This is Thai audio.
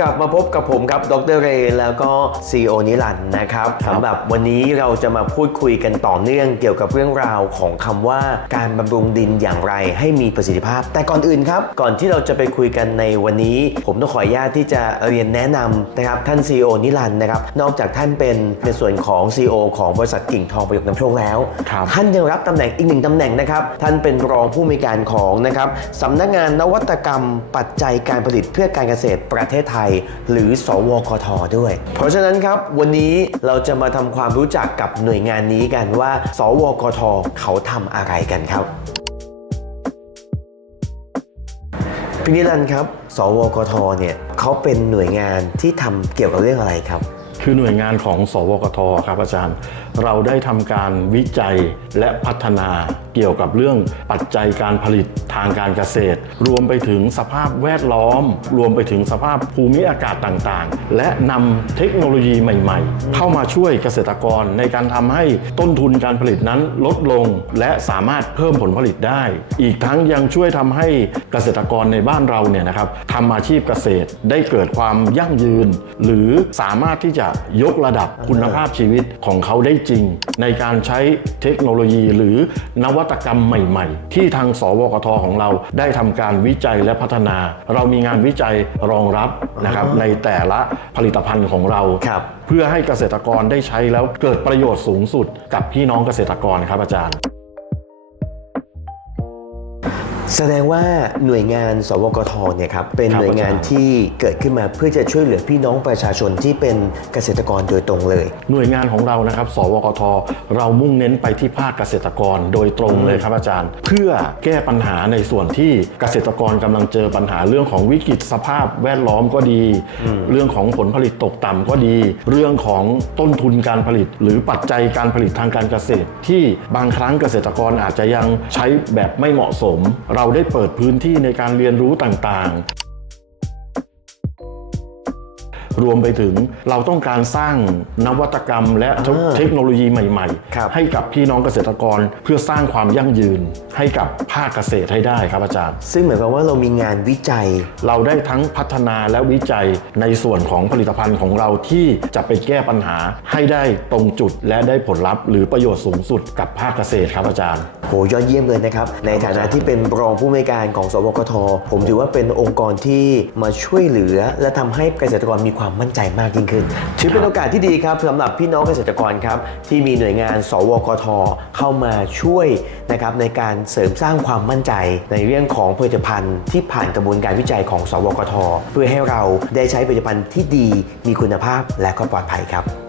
กลับมาพบกับผมครับ ดรเรย์แล้วก็ซีโอนิรันดร์นะครับครับสำหรับวันนี้เราจะมาพูดคุยกันต่อเนื่องเกี่ยวกับเรื่องราวของคำว่าการบำรุงดินอย่างไรให้มีประสิทธิภาพ แต่ก่อนอื่นครับ ก่อนที่เราจะไปคุยกันในวันนี้ ผมต้องขออนุญาตที่จะเรียนแนะนำนะครับท่านซีโอนิรันดร์นะครับ นอกจากท่านเป็นในส่วนของ CEO ของบริษัทกิ่งทองประโยคนำโชคแล้วครับท่านยังรับตำแหน่งอีกหนึ่งตำแหน่งนะครับ ท่านเป็นรองผู้มีการของนะครับสำนักงานนวัตกรรมปัจจัยการผลิตเพื่อการเกษตรประเทศไทยหรือสวกทด้วย เพราะฉะนั้นครับวันนี้เราจะมาทำความรู้จักกับหน่วยงานนี้กันว่า สวกทเขาทำอะไรกันครับพี่นิรันดร์ครับ สวกทเนี่ยเขาเป็นหน่วยงานที่ทำเกี่ยวกับเรื่องอะไรครับ คือหน่วยงานของ สวกทครับอาจารย์ เราได้ทำการวิจัยและพัฒนาเกี่ยวกับเรื่องปัจจัยการผลิตทางการเกษตร รวมไปถึงสภาพแวดล้อม รวมไปถึงสภาพภูมิอากาศต่างๆ และนำเทคโนโลยีใหม่ ๆ เข้ามาช่วยเกษตรกรในการทำให้ต้นทุนการผลิตนั้นลดลง และสามารถเพิ่มผลผลิตได้ อีกทั้งยังช่วยทำให้เกษตรกรในบ้านเราเนี่ยนะครับทำอาชีพเกษตรได้เกิดความยั่งยืน หรือสามารถที่จะยกระดับคุณภาพชีวิตของเขาได้จริง ในการใช้เทคโนโลยีหรือนวัตกรรมใหม่ๆ ที่ทางสวกทของเราได้ทำการวิจัยและพัฒนา เรามีงานวิจัยรองรับนะครับในแต่ละผลิตภัณฑ์ของเราครับเพื่อให้เกษตรกรได้ใช้แล้วเกิดประโยชน์สูงสุดกับพี่น้องเกษตรกรครับอาจารย์ แสดงว่าหน่วยงานสวกทเนี่ยครับเป็นครับหน่วยงานอาจารย์ที่เกิดขึ้นมาเพื่อจะช่วยเหลือพี่น้องประชาชนที่เป็นเกษตรกรโดยตรงเลย หน่วยงานของเรานะครับ สวกท เรามุ่งเน้นไปที่ภาคเกษตรกรโดยตรงเลยครับอาจารย์ เพื่อแก้ปัญหาในส่วนที่เกษตรกรกำลังเจอปัญหาเรื่องของวิกฤตสภาพแวดล้อมก็ดี เรื่องของผลผลิตตกต่ำก็ดี เรื่องของต้นทุนการผลิต หรือปัจจัยการผลิตทางการเกษตร ที่บางครั้งเกษตรกรอาจจะยังใช้แบบไม่เหมาะสมเราได้เปิดพื้นที่ในการเรียนรู้ต่างๆ รวมไปถึงเราต้องการสร้างนวัตกรรมและอ่าเทคโนโลยีใหม่ครับๆให้กับพี่น้องเกษตรกรเพื่อสร้างความยั่งยืนให้กับภาคเกษตรให้ได้ครับอาจารย์ ซึ่งหมายความว่าเรามีงานวิจัย เราได้ทั้งพัฒนาและวิจัยในส่วนของผลิตภัณฑ์ของเราที่จะไปแก้ปัญหาให้ได้ตรงจุดและได้ผลลัพธ์ หรือประโยชน์สูงสุดกับภาคเกษตรครับอาจารย์โหยอดเยี่ยมเลยนะครับ ในฐานะที่เป็นรองผู้อำนการของสวกท ผมถือว่าเป็นองค์กรที่มาช่วยเหลือ และทำให้เกษตรกรมีความมั่นใจมากยิ่งขึ้น ถือเป็นโอกาสที่ดีครับสำหรับพี่น้องเกษตรกรครับที่มีหน่วยงาน สวกท เข้ามาช่วยนะครับในการเสริมสร้างความมั่นใจในเรื่องของผลิตภัณฑ์ที่ผ่านกระบวนการวิจัยของ สวกท เพื่อให้เราได้ใช้ผลิตภัณฑ์ที่ดี มีคุณภาพและก็ปลอดภัยครับ